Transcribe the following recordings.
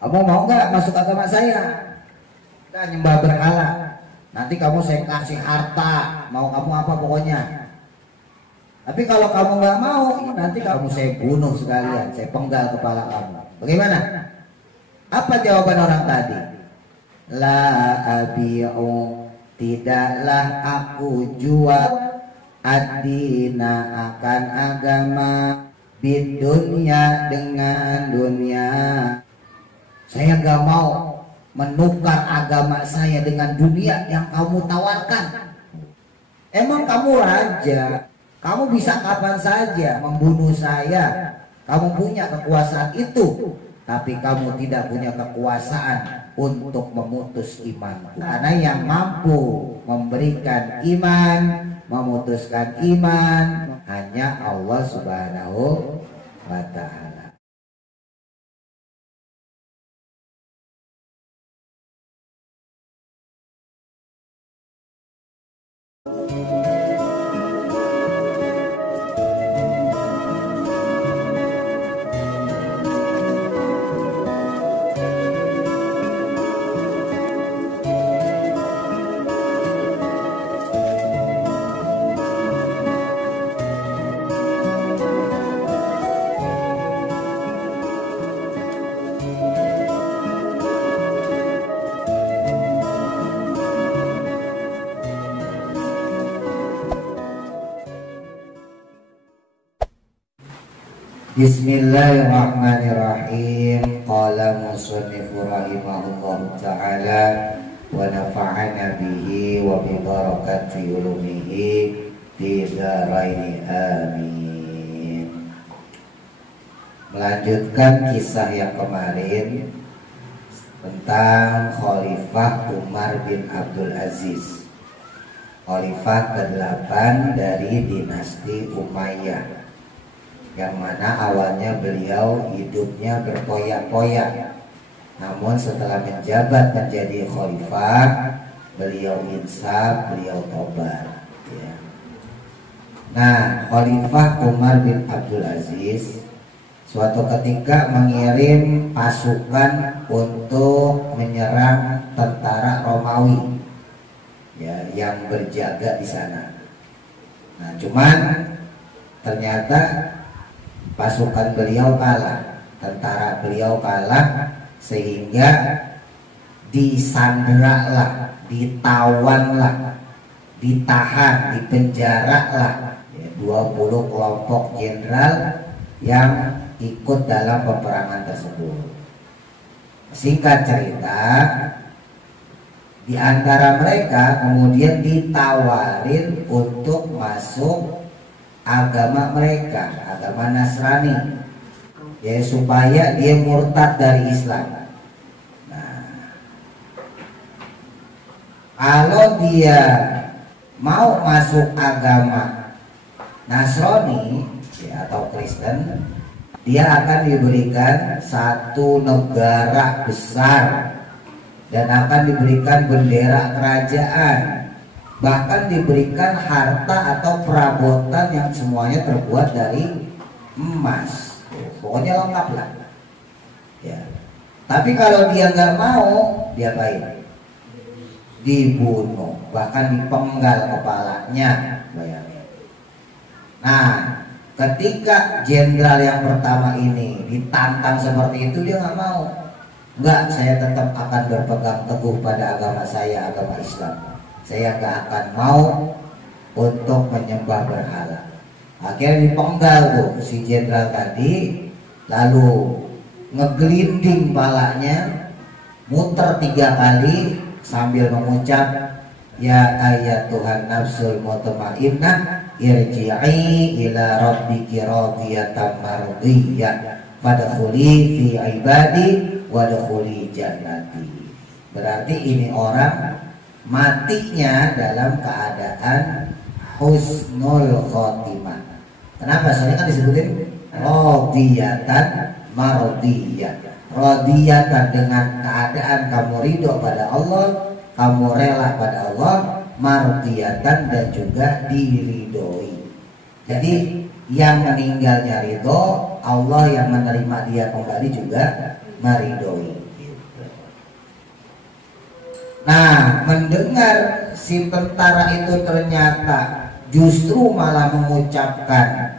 Kamu mau nggak masuk agama saya? Nggak, nyembah berhala. Nanti kamu saya kasih harta, mau kamu apa pokoknya. Tapi kalau kamu nggak mau, nanti kamu saya bunuh sekalian, saya penggal kepala kamu. Bagaimana? Apa jawaban orang tadi? La abi'u, tidaklah aku jual ad-dina, akan agama, bidunya, dengan dunia. Saya nggak mau menukar agama saya dengan dunia yang kamu tawarkan. Emang kamu raja, kamu bisa kapan saja membunuh saya. Kamu punya kekuasaan itu, tapi kamu tidak punya kekuasaan untuk memutus imanku. Karena yang mampu memberikan iman, memutuskan iman, hanya Allah Subhanahu wa Ta'ala. Bismillahirrahmanirrahim. Qala musannifu rahimahullahu ta'ala wa nafa'ana bihi wa bi barakati ulumihi fi dharaini amin. Melanjutkan kisah yang kemarin tentang Khalifah Umar bin Abdul Aziz, Khalifah ke-8 dari dinasti Umayyah, yang mana awalnya beliau hidupnya berpoyak-poyak, namun setelah menjabat menjadi khalifah, beliau insaf, beliau tobat ya. Nah, Khalifah Umar bin Abdul Aziz suatu ketika mengirim pasukan untuk menyerang tentara Romawi ya, yang berjaga di sana. Nah, cuman ternyata pasukan beliau kalah, tentara beliau kalah, sehingga disanderalah, ditawan, ditahan, dipenjaralah 20 kelompok jenderal yang ikut dalam peperangan tersebut. Singkat cerita, di antara mereka kemudian ditawarin untuk masuk agama mereka, agama Nasrani, ya, supaya dia murtad dari Islam. Nah, kalau dia mau masuk agama Nasrani ya, atau Kristen, dia akan diberikan satu negara besar dan akan diberikan bendera kerajaan, bahkan diberikan harta atau perabotan yang semuanya terbuat dari emas. Pokoknya lengkap lah ya. Tapi kalau dia nggak mau, dia baik dibunuh, bahkan dipenggal kepalanya, bayangin. Nah, ketika jenderal yang pertama ini ditantang seperti itu, dia nggak mau. Enggak, saya tetap akan berpegang teguh pada agama saya, agama Islam. Saya gak akan mau untuk menyembah berhala. Akhirnya dipenggal tuh si jenderal tadi, lalu ngegelinding palanya, muter 3 kali sambil mengucap, ya ayyatuhan nafsul mutmainnah, irji'i ila rabbiki radiyatan mardiyah, fadkhuli fi ibadi wadkhuli jannati. Berarti ini orang matinya dalam keadaan husnul khotimah. Kenapa? Soalnya kan disebutin radiyatan mardiyah. Radiyatan dengan keadaan kamu ridho pada Allah, kamu rela pada Allah, mardiyatan dan juga diridhoi. Jadi yang meninggalnya ridho, Allah yang menerima dia kembali juga meridhoi. Nah, mendengar si tentara itu ternyata justru malah mengucapkan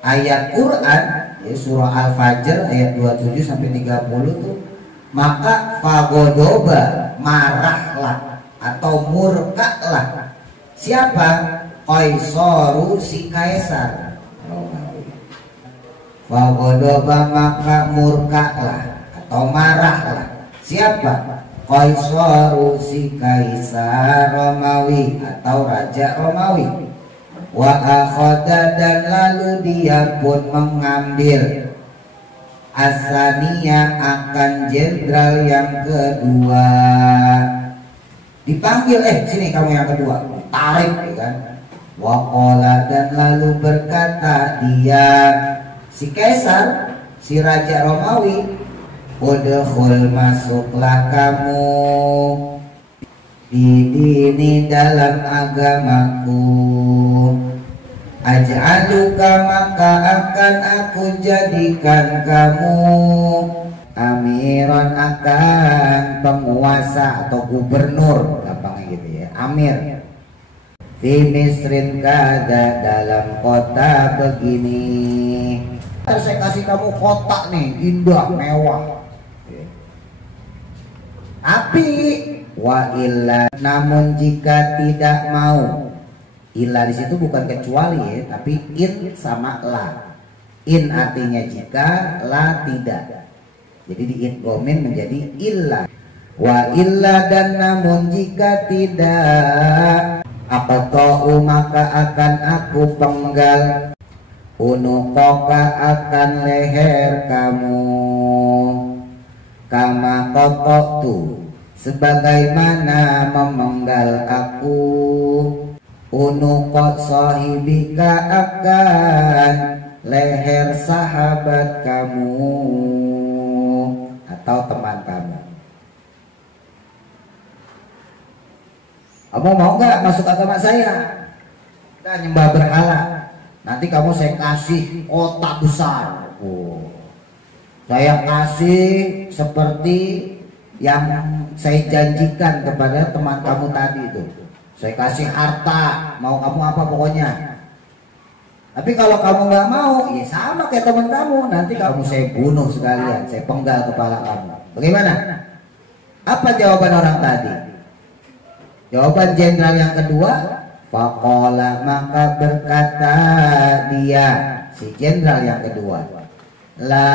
ayat Quran, ya, surah Al-Fajr ayat 27 sampai 30 tuh, maka fagodoba, marahlah atau murkalah siapa? Qaisaru, si kaisar. Fagodoba, maka murkalah atau marahlah siapa? Qaisaru, si kaisar Romawi atau raja Romawi. Wa akhadha, dan lalu dia pun mengambil Asania, akan jenderal yang kedua. Dipanggil, sini kamu yang kedua, tarik, ya kan. Waqala, dan lalu berkata dia, si kaisar, si raja Romawi, udkhul, masuklah kamu ini dalam agamaku. Aj'aluka, maka akan aku jadikan kamu amiran, akan penguasa atau gubernur, gampangnya gitu ya, amir. Fi misrin, kada, dalam kota begini. Saya kasih kamu kota nih, indah, mewah. Tapi wa illa, namun jika tidak mau. Illa di situ bukan kecuali ya, tapi in sama la. In artinya jika, la tidak. Jadi diidghamin menjadi illa. Wa illa, dan namun jika tidak, apa ta'u, maka akan aku penggal unuqoka, akan leher kamu. Kama qata'tu, sebagaimana memenggal aku unuqat sahibika, akan leher sahabat kamu atau teman kamu. Kamu mau nggak masuk agama saya? Kita nyembah berhala. Nanti kamu saya kasih otak besar. Saya kasih seperti yang saya janjikan kepada teman kamu tadi itu. Saya kasih harta, mau kamu apa pokoknya. Tapi kalau kamu nggak mau, ya sama kayak teman kamu. Nanti kamu saya bunuh sekalian, saya penggal kepala kamu. Bagaimana? Apa jawaban orang tadi? Jawaban jenderal yang kedua, faqala, maka berkata dia, si jenderal yang kedua, la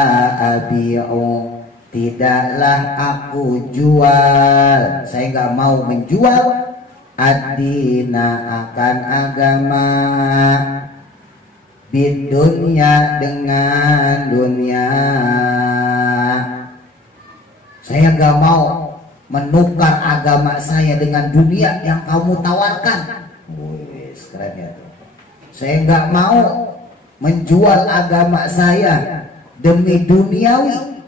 abi'u, tidaklah aku jual, saya nggak mau menjual ad-dina, akan agama, bidunya, dengan dunia. Saya nggak mau menukar agama saya dengan dunia yang kamu tawarkan. Wih, keren ya. Saya nggak mau menjual agama saya demi duniawi.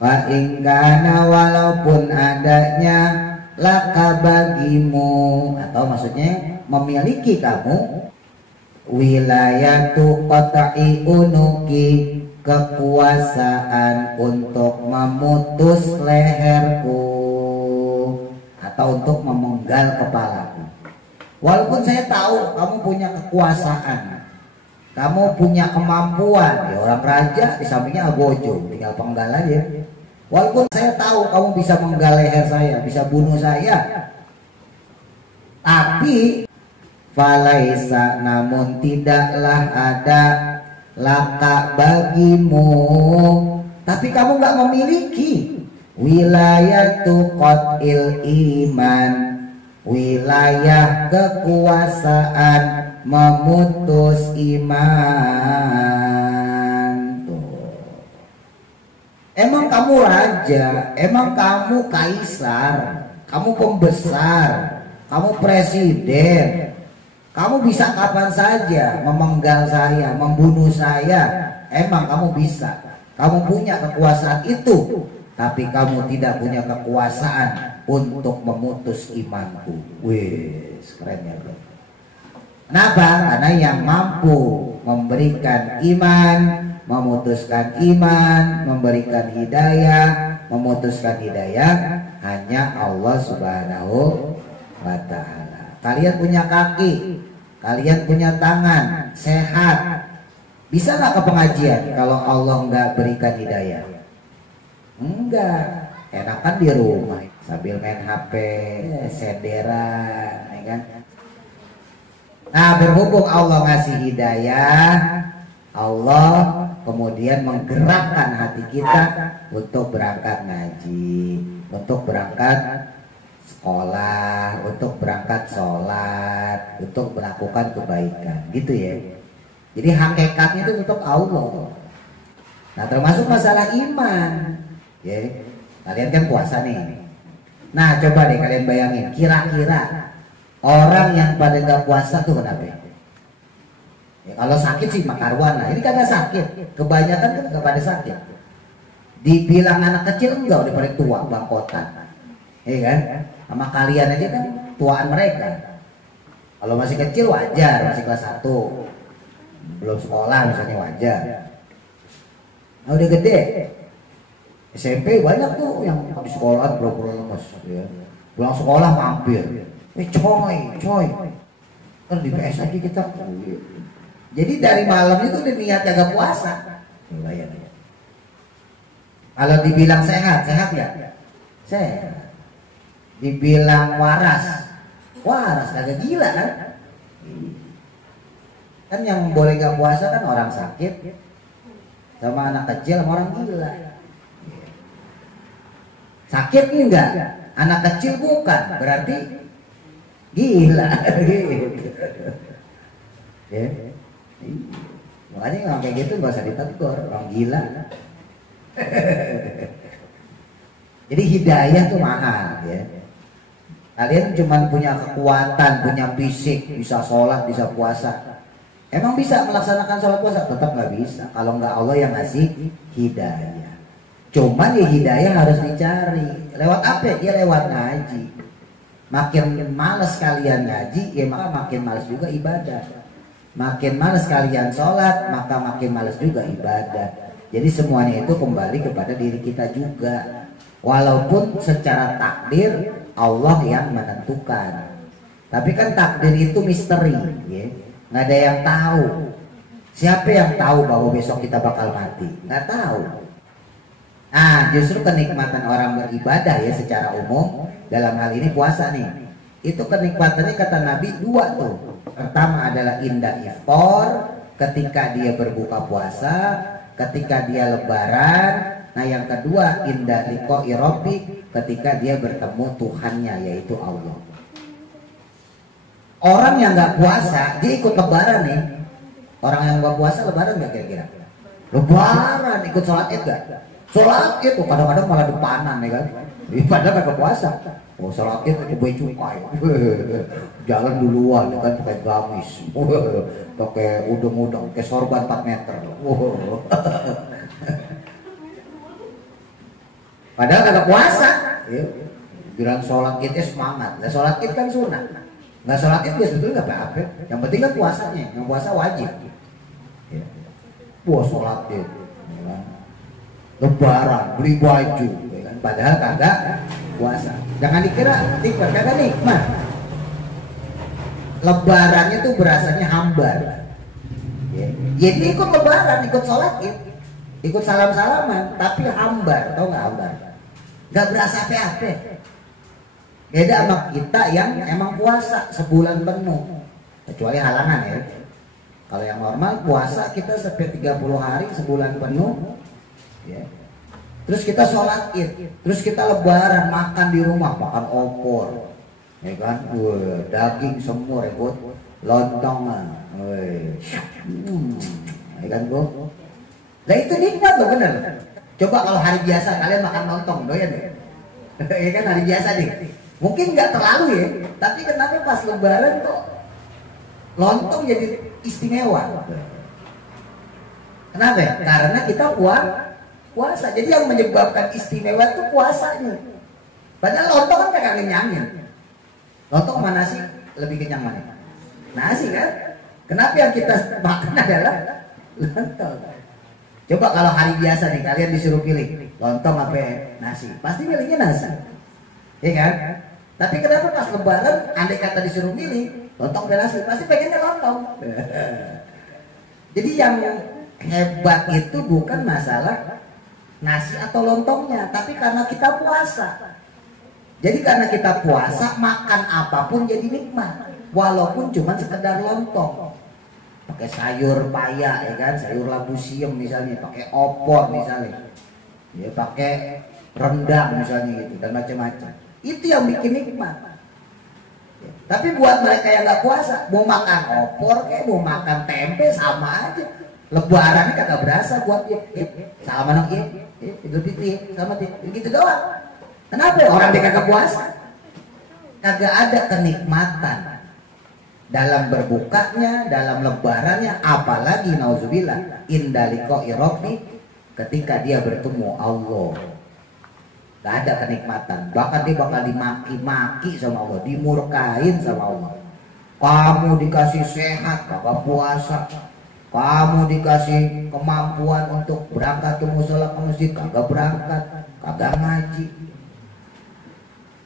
Fa ingkana, walaupun adanya, laka bagimu, atau maksudnya memiliki kamu, wilayatu qata'i unuki, kekuasaan untuk memutus leherku atau untuk memenggal kepalaku. Walaupun saya tahu kamu punya kekuasaan, kamu punya kemampuan, ya orang raja di sampingnya abojo, tinggal penggal aja. Walaupun saya tahu kamu bisa menggal leher saya, bisa bunuh saya, tapi falaisa, namun tidaklah ada, laka bagimu, tapi kamu nggak memiliki wilayatu qat'il iman, wilayah kekuasaan memutus iman. Emang kamu raja, emang kamu kaisar, kamu pembesar, kamu presiden, kamu bisa kapan saja memenggal saya, membunuh saya. Emang kamu bisa, kamu punya kekuasaan itu, tapi kamu tidak punya kekuasaan untuk memutus imanku. Wih, keren ya bro. Kenapa? Karena yang mampu memberikan iman, memutuskan iman, memberikan hidayah, memutuskan memutuskan hidayah hanya Allah Subhanahu wa ta'ala. Kalian punya kaki, kalian punya tangan, sehat, bisa nggak ke pengajian kalau Allah nggak berikan hidayah? Enggak, enakan di rumah sambil main HP, senderan, ya kan? Nah, berhubung Allah ngasih hidayah, Allah kemudian menggerakkan hati kita untuk berangkat ngaji, untuk berangkat sekolah, untuk berangkat sholat, untuk melakukan kebaikan, gitu ya. Jadi hakikatnya itu untuk Allah. Nah, termasuk masalah iman. Ya, kalian kan puasa nih. Nah, coba deh kalian bayangin, kira-kira orang yang pada nggak puasa tuh kenapa? Ya, kalau sakit sih makaruan lah. Ini kagak sakit. Kebanyakan kan nggak pada sakit. Dibilang anak kecil enggak, udah pada tua, bangkotan. Iya kan? Sama kalian aja kan tuaan mereka. Kalau masih kecil wajar, masih kelas 1. Belum sekolah misalnya wajar. Nah, udah gede. SMP banyak tuh yang di sekolah pura-pura lemes, ya. Pulang sekolah mampir. Coy. Kan di PS aja kita. Jadi dari malam itu udah niat jaga puasa. Bayangin. Kalau dibilang sehat ya? Sehat. Dibilang waras kagak gila kan? Kan yang boleh gak puasa kan orang sakit, sama anak kecil, sama orang gila. Sakit enggak, anak kecil bukan, berarti gila. Ya. Makanya orang kayak gitu gak usah ditegur, orang gila. Jadi hidayah tuh mahal ya. Kalian cuma punya kekuatan, punya fisik, bisa sholat, bisa puasa. Emang bisa melaksanakan sholat puasa? Tetap nggak bisa. Kalau nggak Allah yang ngasih hidayah. Cuman ya hidayah harus dicari. Lewat apa? Ya lewat ngaji. Makin males kalian ngaji, ya maka makin males juga ibadah. Makin males kalian sholat, maka makin males juga ibadah. Jadi semuanya itu kembali kepada diri kita juga. Walaupun secara takdir Allah yang menentukan. Tapi kan takdir itu misteri, ya. Nggak ada yang tahu. Siapa yang tahu bahwa besok kita bakal mati? Nggak tahu. Nah, justru kenikmatan orang beribadah ya secara umum, dalam hal ini puasa nih. Itu kenikmatannya kata Nabi 2 tuh. Pertama adalah indah iftar, ketika dia berbuka puasa, ketika dia lebaran. Nah, yang kedua indah liqa'i rabbi, ketika dia bertemu Tuhannya yaitu Allah. Orang yang nggak puasa dia ikut lebaran nih. Orang yang nggak puasa lebaran nggak kira-kira? Lebaran ikut sholat id nggak? Sholat id tuh kadang-kadang malah depanan ya kan? Padahal nggak puasa. Oh, sholat id pakai baju cukai, jalan duluan ya kan pakai gamis, pakai udung-udung, pakai sorban 4 meter. Padahal kagak puasa, ya. Bilang sholat idnya semangat. Nah, sholat id kan sunnah. Nggak sholat id sebetulnya nggak apa-apa. Yang penting kan puasanya. Yang puasa wajib. Ya. Puas sholat id, ya kan? Lebaran, beli baju, ya kan? Padahal kagak puasa. Jangan dikira nikmat, kagak nikmat. Lebarannya tuh berasanya hambar. Ya. Jadi ikut lebaran, ikut sholat id, ikut salam-salaman, tapi hambar, tau nggak hambar? Nggak berasa apa-apa. Beda sama kita yang emang puasa sebulan penuh, kecuali halangan ya. Kalau yang normal puasa kita sampai 30 hari sebulan penuh, ya. Terus kita sholat id, terus kita lebaran makan di rumah, makan opor, ya kan? Daging semur, ya, lontongan, ya kan bu? Nah itu nikmat loh bener. Coba kalau hari biasa kalian makan lontong, doyan ya? Ya kan hari biasa nih. Mungkin nggak terlalu ya, tapi kenapa pas lebaran kok lontong jadi istimewa? Kenapa ya? Karena kita puasa. Jadi yang menyebabkan istimewa itu puasanya. Padahal lontong kan kagak kenyangin. Lontong sama nasi lebih kenyang mana? Nasi kan? Kenapa yang kita makan adalah lontong? Coba kalau hari biasa nih kalian disuruh pilih lontong apa nasi? Pasti milihnya nasi, ya kan? Tapi kenapa pas lebaran andai kata disuruh milih lontong dan nasi, pasti pengennya lontong. Jadi yang hebat itu bukan masalah nasi atau lontongnya, tapi karena kita puasa. Jadi karena kita puasa, makan apapun jadi nikmat, walaupun cuma sekedar lontong. Pakai sayur paya, ya kan, sayur labu siam misalnya, pakai opor misalnya, ya pakai rendang misalnya gitu, dan macam-macam. Itu yang bikin nikmat. Ya. Tapi buat mereka yang nggak puasa, mau makan opor kayak mau makan tempe sama aja. Lebaran kagak berasa buat dia. Sama dong ya, Idul Fitri sama dia, gitu doang. Kenapa orang dia kagak puasa? Kagak ada kenikmatan dalam berbukanya, dalam lebarannya, apalagi nauzubillah indaliqa'i rabbi, ketika dia bertemu Allah. Gak ada kenikmatan, bahkan dia bakal dimaki-maki sama Allah, dimurkain sama Allah. Kamu dikasih sehat, kagak puasa. Kamu dikasih kemampuan untuk berangkat ke musola, ke masjid, kagak berangkat, kagak ngaji.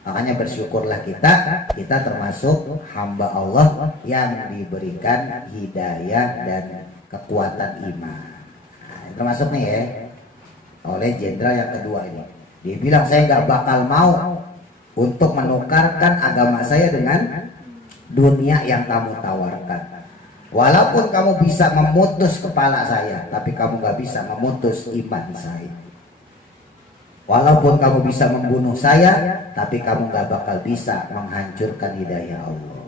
Makanya bersyukurlah kita termasuk hamba Allah yang diberikan hidayah dan kekuatan iman. Nah, termasuk nih ya, oleh jenderal yang kedua ini. Dia bilang, saya nggak bakal mau untuk menukarkan agama saya dengan dunia yang kamu tawarkan. Walaupun kamu bisa memutus kepala saya, tapi kamu nggak bisa memutus iman saya. Walaupun kamu bisa membunuh saya, tapi kamu gak bakal bisa menghancurkan hidayah Allah.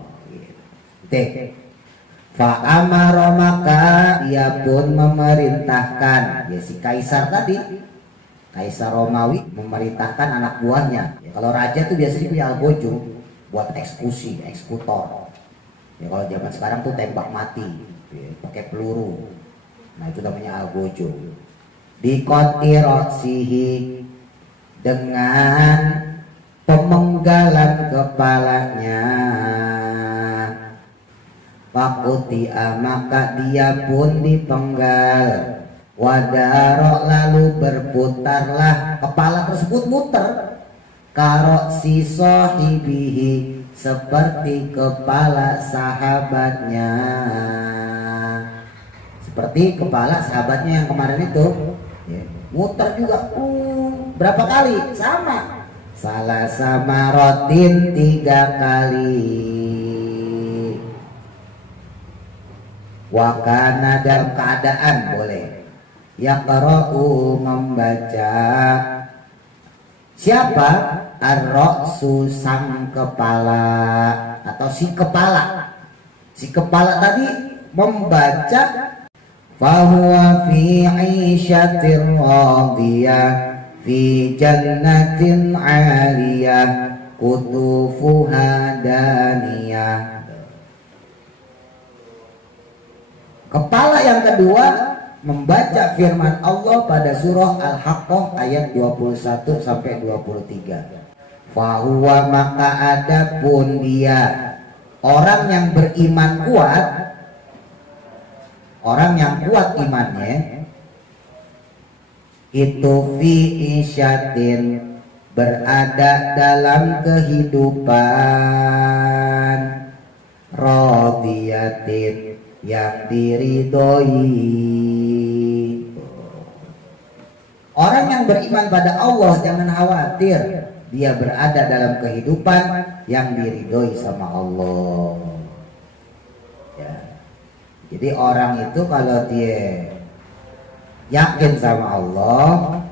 Fa'amara, maka ia pun memerintahkan, ya si kaisar tadi, kaisar Romawi memerintahkan anak buahnya. Ya, kalau raja tuh biasanya punya algojo buat eksekusi, eksekutor. Ya, kalau zaman sekarang tuh tembak mati, ya, pakai peluru. Nah itu namanya algojo. Dikotirosihi, dengan pemenggalan kepalanya. Fakutia, maka dia pun dipenggal. Wadarok, lalu berputarlah kepala tersebut muter. Karok si sohibihi, seperti kepala sahabatnya. Seperti kepala sahabatnya yang kemarin itu, ya, muter juga. Berapa kali? Sama. Salah sama rotin 3 kali. Wakana, dalam keadaan boleh. Yaqra'u, membaca. Siapa? Ar-ra'su, sang kepala, atau si kepala. Si kepala tadi membaca. Fahuwa fi 'isyatir radiyah, fi jannatin 'aliyah, qutufuha daniyah. Kepala yang kedua membaca firman Allah pada surah Al-Haqqah ayat 21 sampai 23. Fahuwa, maka adapun dia, orang yang beriman kuat, orang yang kuat imannya, itu fi isyatin, berada dalam kehidupan, radiyatin, yang diridhoi. Orang yang beriman pada Allah jangan khawatir, dia berada dalam kehidupan yang diridhoi sama Allah. Ya. Jadi orang itu kalau dia yakin sama Allah,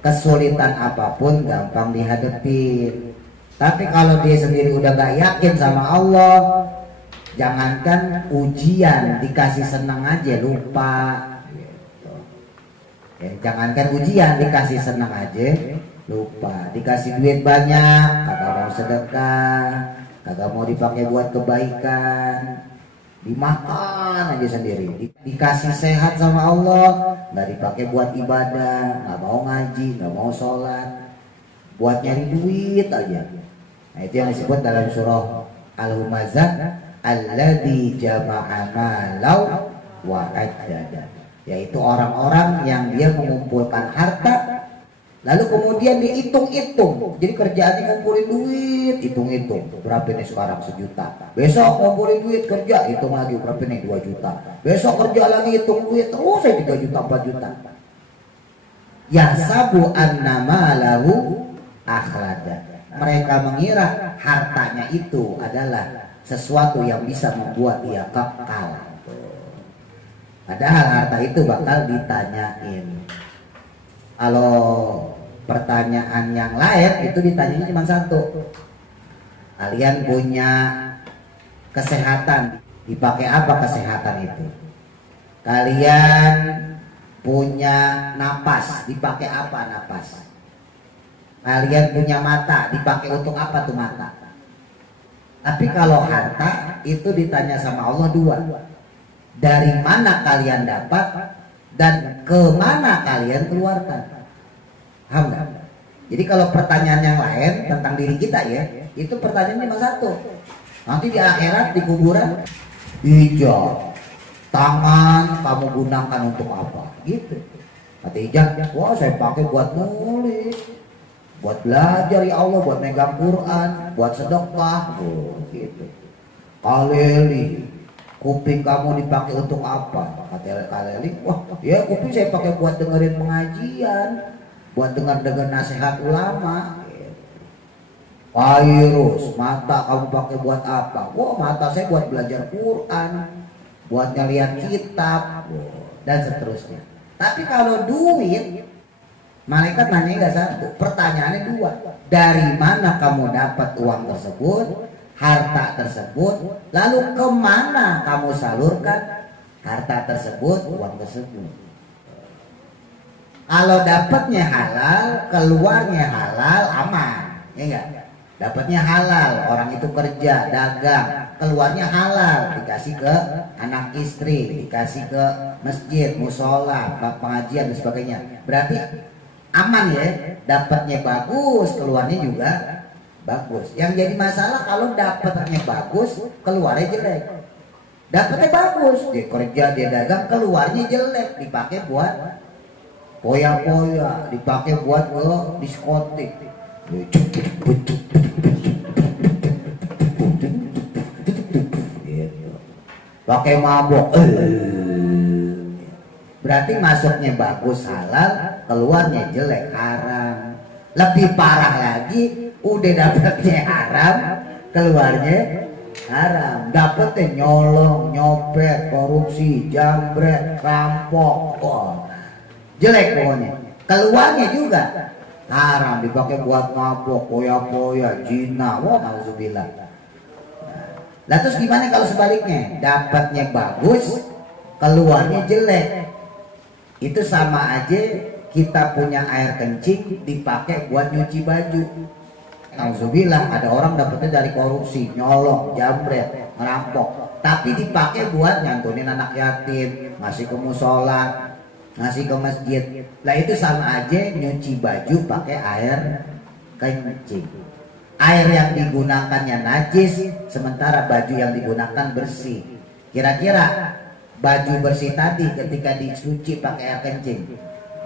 kesulitan apapun gampang dihadapin. Tapi kalau dia sendiri udah gak yakin sama Allah, jangankan ujian dikasih senang aja lupa. Ya, jangankan ujian dikasih senang aja lupa. Dikasih duit banyak, kagak mau sedekah, kagak mau dipakai buat kebaikan, dimakan aja sendiri. Dikasih sehat sama Allah, nggak dipakai buat ibadah, nggak mau ngaji, nggak mau sholat, buat nyari duit aja. Nah itu yang disebut dalam surah Al-Humazah, alladzi jama'a malau wa addada, yaitu orang-orang yang dia mengumpulkan harta Lalu kemudian dihitung-hitung. Jadi kerjaannya ngumpulin duit, hitung-hitung. Berapa nih sekarang 1 juta. Besok ngumpulin duit kerja, hitung lagi berapa nih 2 juta. Besok kerja lagi hitung duit, terus 3 juta, 4 juta. Yahsabu annama lahu akhlada. Mereka mengira hartanya itu adalah sesuatu yang bisa membuat dia kekal. Padahal harta itu bakal ditanyain. Kalau pertanyaan yang lain itu ditanyanya cuma satu. Kalian punya kesehatan, dipakai apa kesehatan itu? Kalian punya napas, dipakai apa napas? Kalian punya mata, dipakai untuk apa tuh mata? Tapi kalau harta itu ditanya sama Allah 2. Dari mana kalian dapat dan kemana kalian keluarkan? Paham nggak? Jadi kalau pertanyaan yang lain tentang diri kita ya, itu pertanyaannya cuma satu. Nanti di akhirat, di kuburan, hijab, tangan kamu gunakan untuk apa? Gitu. Kata hijab, wah saya pakai buat nulis, buat belajar ya Allah, buat megang Quran, buat sedekah, gitu. Kaleli, kuping kamu dipakai untuk apa? Kata Kaleli, wah ya kuping saya pakai buat dengerin pengajian, buat dengar-dengar nasihat ulama. Virus, mata kamu pakai buat apa? Wah mata saya buat belajar Quran, buat ngeliat kitab, dan seterusnya. Tapi kalau duit, malaikat nanya nggak satu, pertanyaannya 2. Dari mana kamu dapat uang tersebut, harta tersebut, lalu kemana kamu salurkan harta tersebut, uang tersebut? Kalau dapatnya halal, keluarnya halal, aman, ya enggak? Dapatnya halal, orang itu kerja, dagang, keluarnya halal, dikasih ke anak istri, dikasih ke masjid, musola, pengajian dan sebagainya. Berarti aman ya, dapatnya bagus, keluarnya juga bagus. Yang jadi masalah kalau dapatnya bagus, keluarnya jelek. Dapatnya bagus, dia kerja, dia dagang, keluarnya jelek, dipakai buat poya-poya, dipakai buat ke diskotik, pakai mabok, berarti masuknya bagus halal, keluarnya jelek haram. Lebih parah lagi, udah dapetnya haram, keluarnya haram. Dapetnya nyolong, nyopet, korupsi, jambret, rampok, jelek pokoknya. Keluarnya juga haram, dipakai buat mabok, poya-poya, zina, wah nauzubillah. Lah terus gimana kalau sebaliknya? Dapatnya bagus, keluarnya jelek. Itu sama aja kita punya air kencing dipakai buat nyuci baju. Nauzubillah, ada orang dapatnya dari korupsi, nyolong, jambret, merampok, tapi dipakai buat nyantunin anak yatim, ngasih ke musola, ngasih ke masjid. Lah itu sama aja nyuci baju pakai air kencing. Air yang digunakannya najis, sementara baju yang digunakan bersih. Kira-kira baju bersih tadi ketika dicuci pakai air kencing,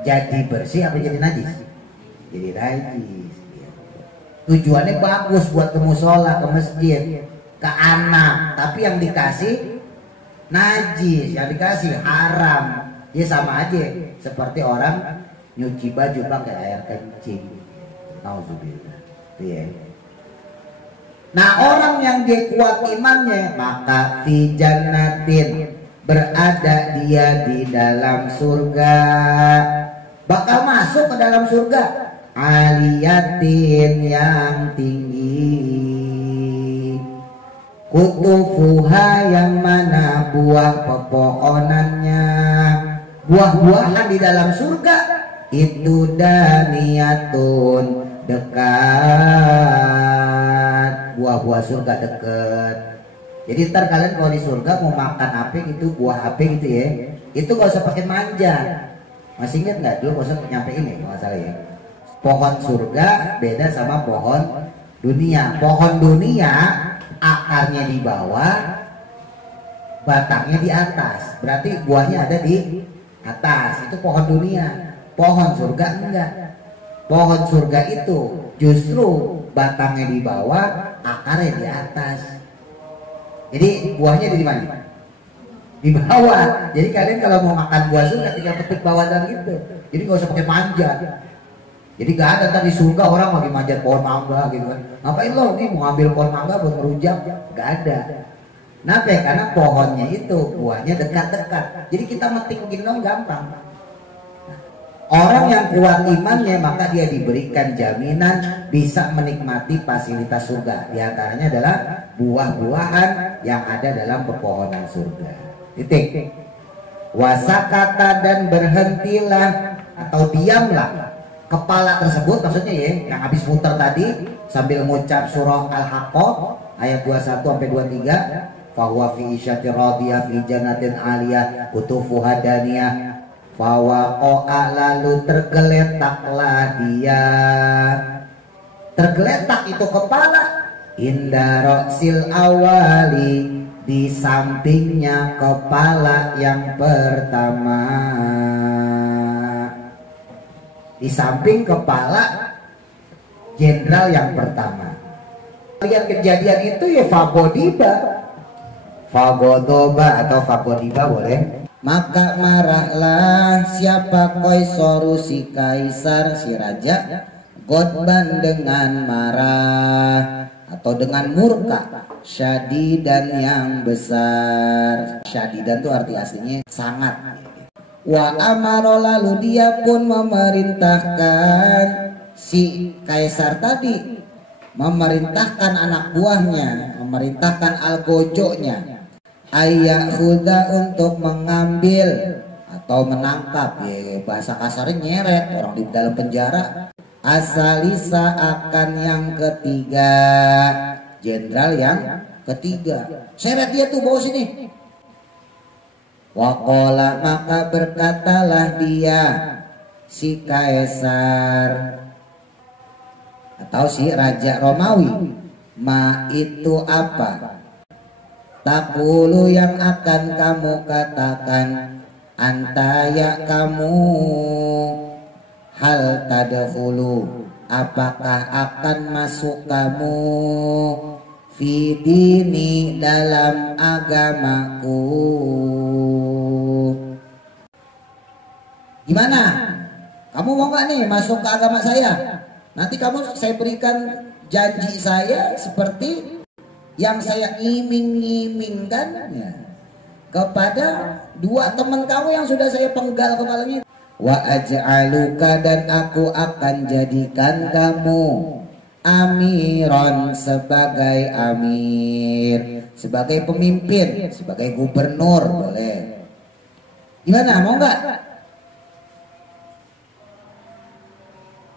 jadi bersih apa jadi najis? Jadi najis. Tujuannya bagus buat ke musola, ke masjid, ke anak, tapi yang dikasih najis, yang dikasih haram. Ya sama aja seperti orang nyuci baju pakai air kencing. Nauzubillah. Iya. Nah orang yang dia kuat imannya, maka fi jannatin, berada dia di dalam surga, bakal masuk ke dalam surga, aliyatin yang tinggi, kutufuha yang mana buah pepohonannya, buah-buahan di dalam surga itu daniyatun, dekat, buah-buah surga dekat. Jadi ntar kalian kalau di surga mau makan apa gitu, buah apa gitu ya, itu gak usah pakai manja. Masih ingat nggak dulu gak usah nyampe ini kalau salah ya. Pohon surga beda sama pohon dunia. Pohon dunia akarnya di bawah, batangnya di atas, berarti buahnya ada di atas. Itu pohon dunia. Pohon surga enggak. Pohon surga itu justru batangnya di bawah, akarnya di atas. Jadi buahnya di mana? Di bawah. Jadi kalian kalau mau makan buah surga tinggal petik bawah dan gitu. Jadi nggak usah pakai manjat. Jadi gak ada tadi surga orang lagi manjat pohon mangga gitu kan. Ngapain lo nih mau ambil pohon mangga buat merujak? Gak ada. Kenapa? Karena pohonnya itu buahnya dekat-dekat. Jadi kita metik gendong gampang. Orang yang kuat imannya maka dia diberikan jaminan bisa menikmati fasilitas surga. Di antaranya adalah buah-buahan yang ada dalam pepohonan surga. Titik. Wasakata dan berhentilah atau diamlah kepala tersebut, maksudnya ya yang habis muter tadi sambil mengucap surah Al-Haqqah ayat 21 sampai 23. Fahuwa fi isyati radiyah fi jannatin aliyah kutufuha daniyah. Fawaqa'a lalu tergeletaklah dia. Tergeletak itu kepala inda ra'sil awali, di sampingnya kepala yang pertama. Di samping kepala jenderal yang pertama. Lihat kejadian itu ya fagodiba. Fagodoba atau fagodiba boleh. Maka marahlah siapa Qaisaru si kaisar si raja, godban dengan marah atau dengan murka, syadidan yang besar. Syadidan itu arti aslinya sangat. Wa amaro lalu dia pun memerintahkan si kaisar tadi, memerintahkan anak buahnya, memerintahkan algojonya, ayyahuda untuk mengambil atau menangkap, ya bahasa kasarnya nyeret orang di dalam penjara. Asalisa akan yang ketiga, jenderal yang ketiga, seret dia tuh bawa sini. Waqala maka berkatalah dia si kaisar atau si raja Romawi, ma itu apa? Takulu yang akan kamu katakan, antaya kamu, hal tadkhulu apakah akan masuk kamu, fi dini dalam agamaku. Gimana? Kamu mau gak nih masuk ke agama saya? Nanti saya berikan janji saya seperti yang saya iming-imingkan ya, kepada dua teman kamu yang sudah saya penggal kepalanya. Wa aj'aluka dan aku akan jadikan kamu amiron sebagai amir, sebagai pemimpin, sebagai gubernur boleh. Gimana, mau nggak?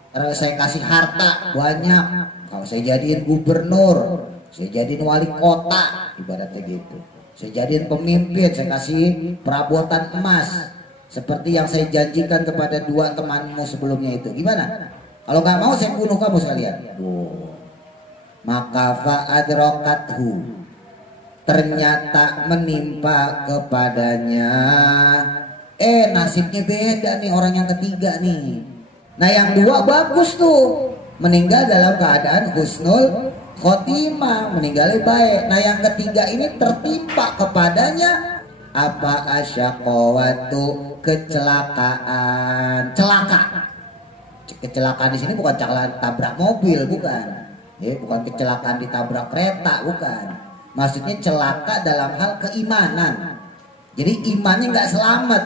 Kalau saya kasih harta banyak, kalau saya jadiin gubernur, saya jadiin wali kota, ibaratnya gitu. Saya jadiin pemimpin, saya kasih perabotan emas seperti yang saya janjikan kepada dua temanmu sebelumnya itu. Gimana? Kalau nggak mau saya bunuh kamu sekalian. Maka fa'adrokathu, ternyata menimpa kepadanya. Nasibnya beda nih orang yang ketiga nih. Nah yang dua bagus tuh, meninggal dalam keadaan husnul khotimah, meninggalnya baik. Nah yang ketiga ini tertimpa kepadanya apa asyaqawatu, kecelakaan. Kecelakaan di sini bukan kecelakaan tabrak mobil, bukan. Ya, bukan kecelakaan ditabrak kereta, bukan. Maksudnya celaka dalam hal keimanan. Jadi imannya nggak selamat.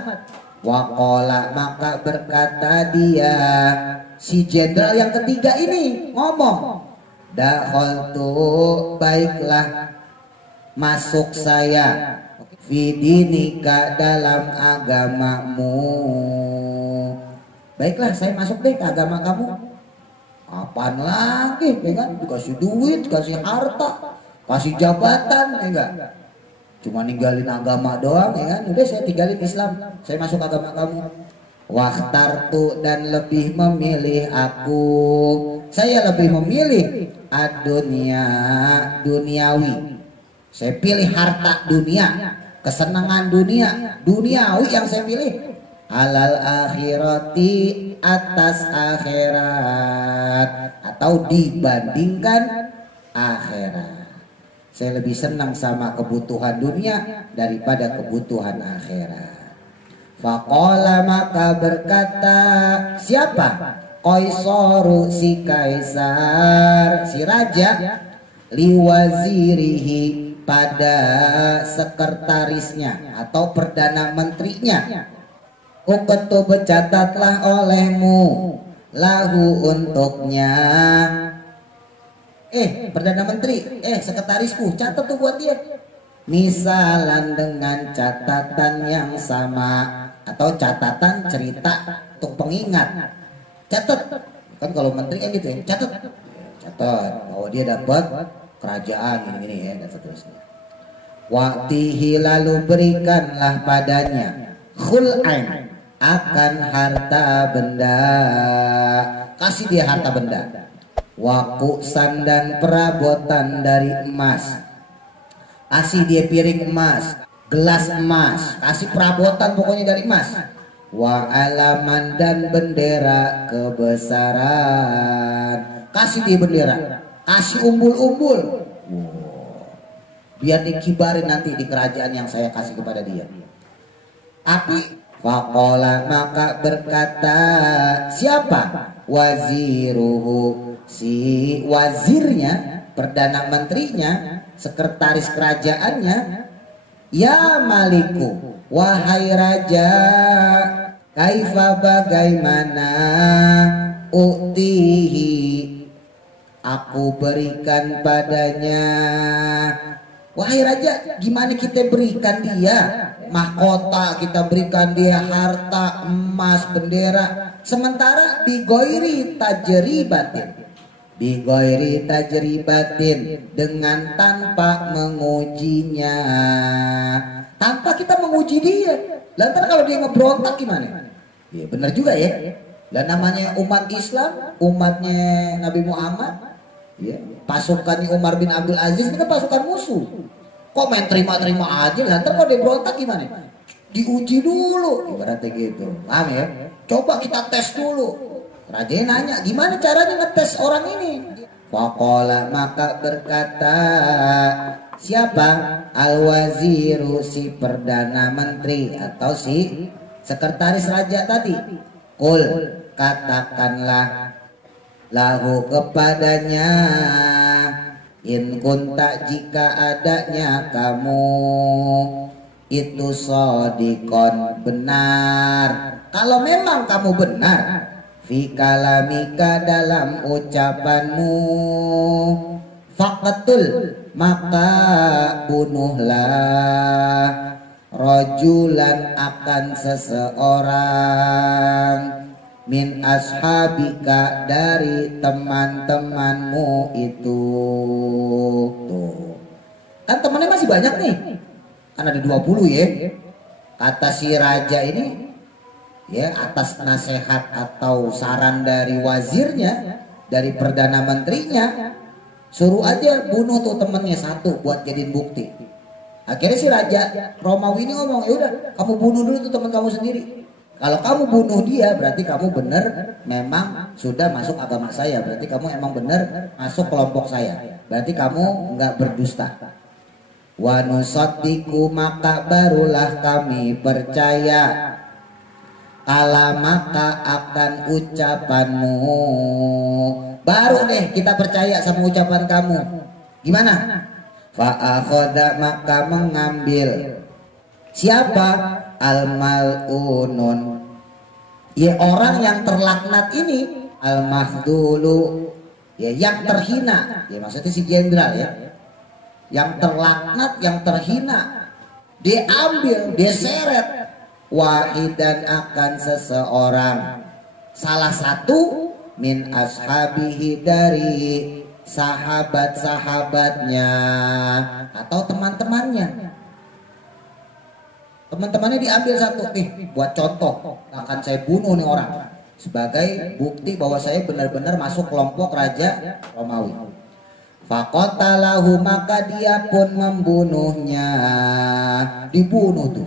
Waqala maka berkata dia si jenderal yang ketiga ini ngomong, dakhaltu baiklah masuk saya fidinika dalam agamamu. Baiklah saya masuk deh ke agama kamu. Apaan lagi ya kan? Dikasih duit, dikasih harta, kasih jabatan, ya enggak? Cuma ninggalin agama doang ya kan? Udah saya tinggalin Islam, saya masuk agama kamu. Wakhtartu dan lebih memilih aku, saya lebih memilih adunia, duniawi. Saya pilih harta dunia, kesenangan dunia, duniawi yang saya pilih. alal akhirati atas akhirat, atau dibandingkan akhirat. Saya lebih senang sama kebutuhan dunia daripada kebutuhan akhirat. Faqala, maka berkata siapa? Qaisaru, si kaisar, si raja, liwazirihi, pada sekretarisnya atau perdana menterinya. Uketu, bercatatlah olehmu, lahu, untuknya. Perdana menteri, sekretarisku, catat tuh buat dia. Misalan, dengan catatan yang sama, atau catatan cerita untuk pengingat. Catat, kan kalau menteri kan gitu ya, catat bahwa dia dapat kerajaan ini ya, dan seterusnya. Waktihi, lalu berikanlah padanya, khul'an, akan harta benda, kasih dia harta benda. Wakusan, dan perabotan dari emas, kasih dia piring emas, gelas emas, kasih perabotan pokoknya dari emas. Wa alaman, dan bendera kebesaran, kasih dia bendera, kasih umbul-umbul, biar dikibarin nanti di kerajaan yang saya kasih kepada dia. Tapi faqala, maka berkata siapa? Waziruhu, si wazirnya, perdana menterinya, sekretaris kerajaannya. Ya maliku, wahai raja, kaifa, bagaimana, uktihi, aku berikan padanya. Wahai raja, gimana kita berikan dia mahkota, kita berikan dia harta, emas, bendera, sementara bigoiri tajribatin, bigoiri tajribatin, dengan tanpa mengujinya, tanpa kita menguji dia. Lantar kalau dia ngebrontak gimana? Ya benar juga ya. Dan namanya umat Islam, umatnya Nabi Muhammad, ya, pasukan Umar bin Abdul Aziz itu kan pasukan musuh. Kok main terima-terima aja? Lantar kalau dia berontak gimana? Diuji dulu, ibaratnya gitu. Paham ya? Coba kita tes dulu. Raja nanya, gimana caranya ngetes orang ini? Faqala, maka berkata siapa? Al-waziru, si perdana menteri atau si sekretaris raja tadi. Qul, katakanlah, lahu, kepadanya, in kunta, jika adanya kamu itu sodikon, benar. Kalau memang kamu benar, fi kalamika, dalam ucapanmu, faqatul, maka bunuhlah, rajulan, akan seseorang, min ashabika, dari teman-temanmu itu. Tuh. Kan temannya masih banyak nih. Kan ada 20 ya. Kata si raja ini, ya, atas nasihat atau saran dari wazirnya, dari perdana menterinya, suruh aja bunuh tuh temennya satu buat jadiin bukti. Akhirnya si raja Romawi ini ngomong, ya udah kamu bunuh dulu tuh teman kamu sendiri. Kalau kamu bunuh dia berarti kamu benar memang sudah masuk agama saya, berarti kamu emang benar masuk kelompok saya, berarti kamu nggak berdusta. Wa nusaddiqu, maka barulah kami percaya, kala, maka akan ucapanmu, baru deh kita percaya sama ucapan kamu. Gimana? Fa'akhoda, maka mengambil siapa? Al-mal'unun, ya orang yang terlaknat ini, al-mahdulu, ya yang terhina, ya maksudnya si jenderal ya, yang terlaknat, yang terhina, dia ambil, dia seret, wahidan, akan seseorang, salah satu, min ashabihi, dari sahabat-sahabatnya atau teman-temannya. Teman-temannya diambil satu, nih buat contoh, akan saya bunuh nih orang, sebagai bukti bahwa saya benar-benar masuk kelompok raja Romawi. Faqatalahu, maka dia pun membunuhnya, dibunuh tuh,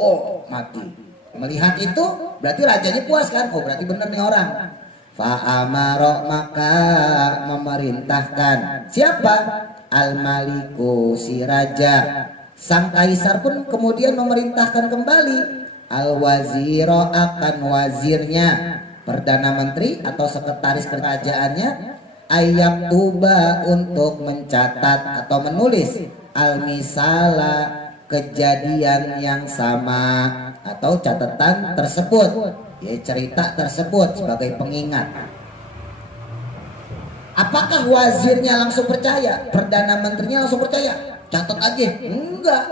oh mati. Melihat itu berarti rajanya puas kan? Oh berarti benar nih orang. Fa'amaro maka memerintahkan siapa? Al-Maliku si raja. Sang kaisar pun kemudian memerintahkan kembali Al-Waziro akan wazirnya, perdana menteri atau sekretaris kerajaannya, ayat tuba untuk mencatat atau menulis al-misala kejadian yang sama atau catatan tersebut, ya cerita tersebut sebagai pengingat. Apakah wazirnya langsung percaya? Perdana menterinya langsung percaya? Catat aja? Enggak.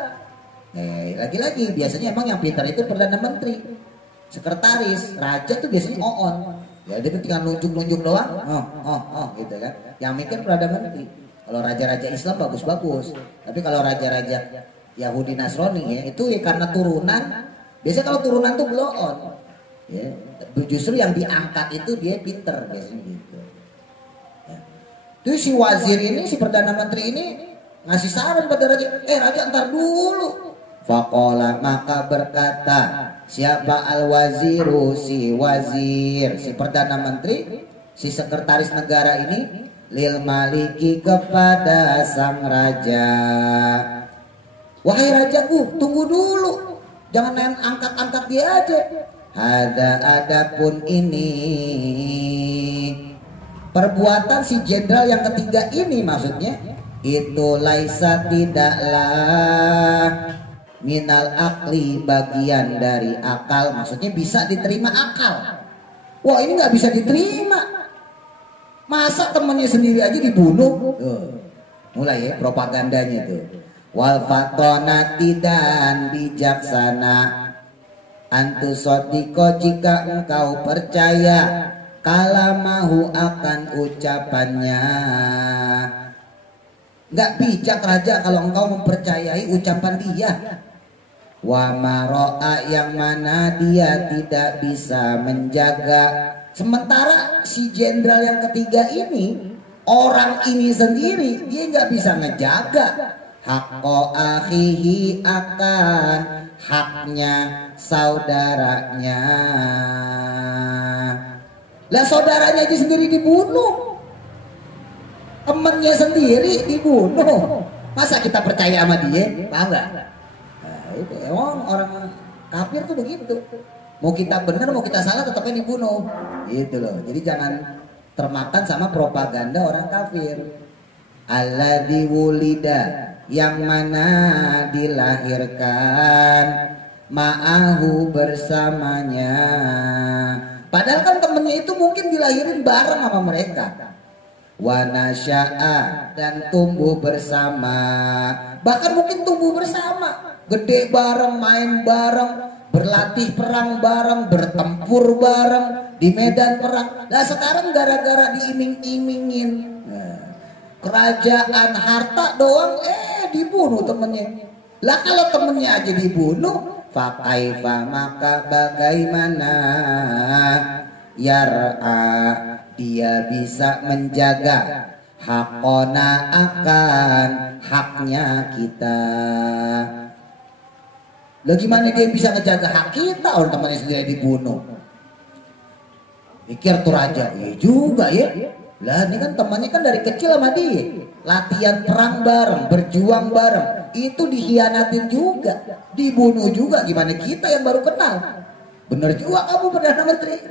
Lagi-lagi biasanya emang yang pintar itu perdana menteri, sekretaris, raja tuh biasanya on. Ya dia tinggal nunjuk-nunjuk doang. Gitu kan. Yang mikir perdana menteri. Kalau raja-raja Islam bagus-bagus. Tapi kalau raja-raja Yahudi Nasrani ya itu ya karena turunan. Biasanya kalau turunan tuh blow on. Ya, justru yang diangkat itu dia pinter biasanya gitu. Terus si wazir ini, si perdana menteri ini ngasih saran pada raja, raja ntar dulu. Faqala maka berkata siapa al-waziru si wazir, si perdana menteri, si sekretaris negara ini, lil maliki kepada sang raja. Wahai rajaku, tunggu dulu, jangan angkat-angkat dia aja. Adapun ini perbuatan si jenderal yang ketiga ini maksudnya itu laisa tidaklah minal akli bagian dari akal, maksudnya bisa diterima akal. Wah ini nggak bisa diterima, masa temannya sendiri aja dibunuh. Mulai ya propagandanya tuh. Wal fatonati dan bijaksana antusodiko jika engkau percaya kalamahu akan ucapannya. Nggak bijak raja kalau engkau mempercayai ucapan dia. Wa maro'a yang mana dia tidak bisa menjaga. Sementara si jenderal yang ketiga ini, orang ini sendiri dia nggak bisa ngejaga hakko akhihi akan haknya saudaranya. Lah saudaranya aja sendiri dibunuh, temennya sendiri dibunuh, masa kita percaya sama dia? Paham nggak? Nah, itu emang orang kafir tuh begitu. Mau kita benar mau kita salah tetapnya dibunuh, gitu loh. Jadi jangan termakan sama propaganda orang kafir. Alladzi wulida yang mana dilahirkan ma'ahu bersamanya. Padahal kan temennya itu mungkin dilahirin bareng sama mereka. Wa nasya'a dan tumbuh bersama. Bahkan mungkin tumbuh bersama, gede bareng, main bareng, berlatih perang bareng, bertempur bareng di medan perang. Nah sekarang gara-gara diiming-imingin kerajaan harta doang, dibunuh temennya. Lah kalau temennya aja dibunuh, fakaifa maka bagaimana yar'a dia bisa menjaga hakona akan haknya kita. Lah gimana dia bisa ngejaga hak kita orang temannya sendiri dibunuh? Pikir tuh raja, iya juga ya. Lah ini kan temannya kan dari kecil sama dia, latihan perang bareng, berjuang bareng, itu dihianatin juga, dibunuh juga. Gimana kita yang baru kenal? Bener juga kamu perdana menteri.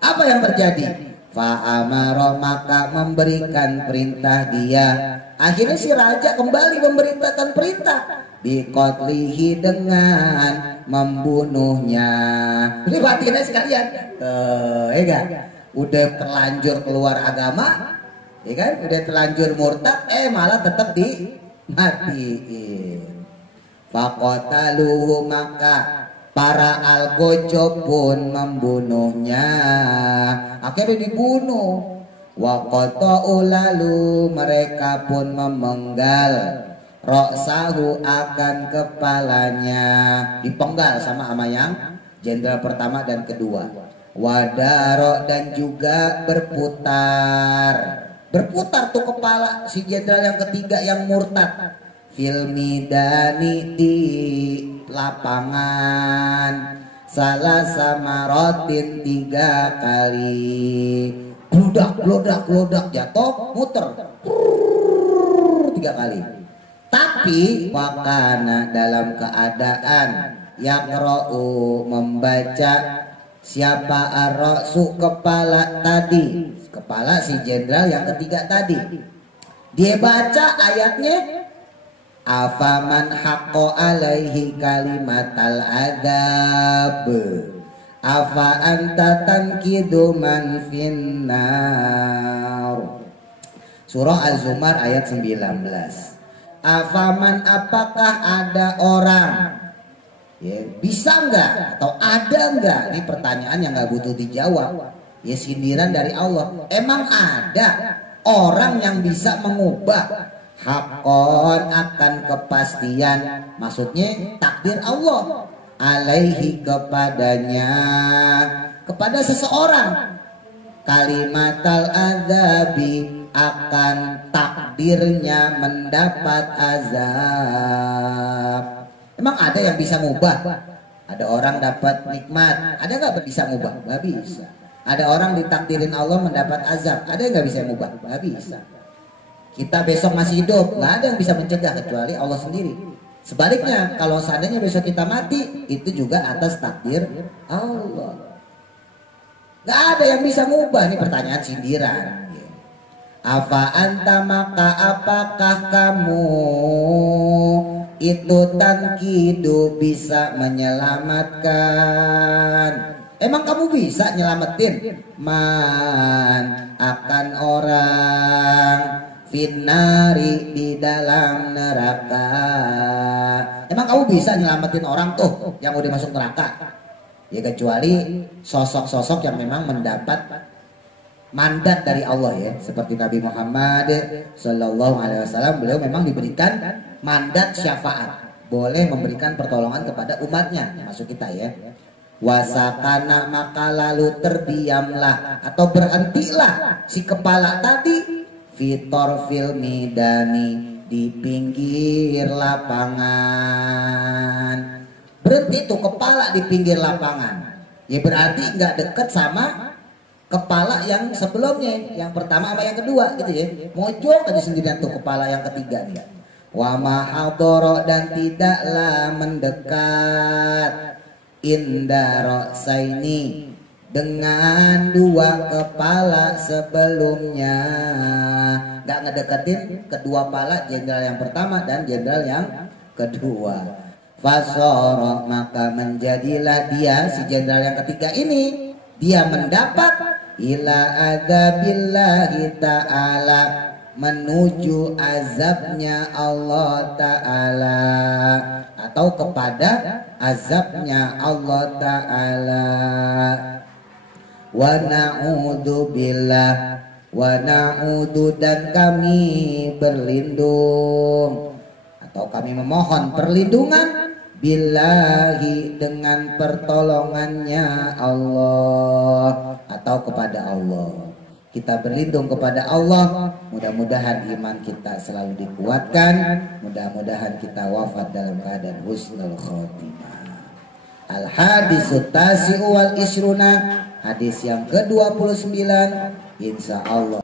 Apa yang terjadi? Fa'amaro maka memberikan perintah dia. Akhirnya si raja kembali memerintahkan perintah biqatlihi dengan membunuhnya. Ini batinnya sekalian. Enggak? Udah terlanjur keluar agama, ya kan? Udah terlanjur murtad, malah tetap dimatiin. Faqataluhu maka para al-Gojo pun membunuhnya. Akhirnya dibunuh. Wa qata'u lalu mereka pun memenggal ra'sahu akan kepalanya, dipenggal sama yang jenderal pertama dan kedua. Wadaro dan juga berputar tuh kepala si jenderal yang ketiga yang murtad. Fil midani di lapangan salasa marotin 3 kali. Blodak jatuh, muter 3 kali. Tapi wakana dalam keadaan yaqra'u membaca siapa ar-ra'su kepala tadi, kepala si jenderal yang ketiga tadi. Dia baca ayatnya afaman haqqo alaihi kalimatal adzab afa anta tankidu man finnar. Surah Az-Zumar ayat 19. Afaman apakah ada orang, ya, bisa enggak atau ada enggak? Ini pertanyaan yang enggak butuh dijawab. Ya, sindiran dari Allah. Emang ada orang yang bisa mengubah hakon akan kepastian, maksudnya takdir Allah, alaihi kepadanya, kepada seseorang, kalimatal adzabi akan takdirnya mendapat azab. Emang ada yang bisa ngubah? Ada orang dapat nikmat, ada nggak bisa ngubah? Nggak bisa. Ada orang ditakdirin Allah mendapat azab, ada yang nggak bisa ngubah? Nggak bisa. Kita besok masih hidup, nggak ada yang bisa mencegah kecuali Allah sendiri. Sebaliknya, kalau seandainya besok kita mati, itu juga atas takdir Allah. Nggak ada yang bisa ngubah. Ini pertanyaan sindiran. Apa anta maka apakah kamu itu tankidu bisa menyelamatkan? Emang kamu bisa nyelamatin man akan orang finnari di dalam neraka? Emang kamu bisa nyelamatin orang tuh yang udah masuk neraka? Ya kecuali sosok-sosok yang memang mendapat mandat dari Allah, ya, seperti Nabi Muhammad Sallallahu Alaihi Wasallam. Beliau memang diberikan mandat syafaat, boleh memberikan pertolongan kepada umatnya, masuk kita, ya. Wasakana maka lalu terdiamlah atau berhentilah si kepala tadi fitor fil midani di pinggir lapangan. Berhenti tuh kepala di pinggir lapangan, ya berarti nggak deket sama kepala yang sebelumnya, yang pertama sama yang kedua, gitu ya. Mojok aja sendirian tuh kepala yang ketiga nih. Wa mahadoro dan tidaklah mendekat indaro saini dengan 2 kepala sebelumnya. Gak ngedeketin kedua kepala jenderal yang pertama dan jenderal yang kedua. Fasoro maka menjadilah dia si jenderal yang ketiga ini, dia mendapat ila adzabillahi ta'ala, menuju azabnya Allah Ta'ala, atau kepada azabnya Allah Ta'ala. Wa na'udzu billah, wa na'udzu dan kami berlindung atau kami memohon perlindungan billahi dengan pertolongannya Allah atau kepada Allah. Kita berlindung kepada Allah. Mudah-mudahan iman kita selalu dikuatkan. Mudah-mudahan kita wafat dalam keadaan husnul khotimah. Al-hadisut tasi'u wal isruna, hadis yang ke-29, insya Allah.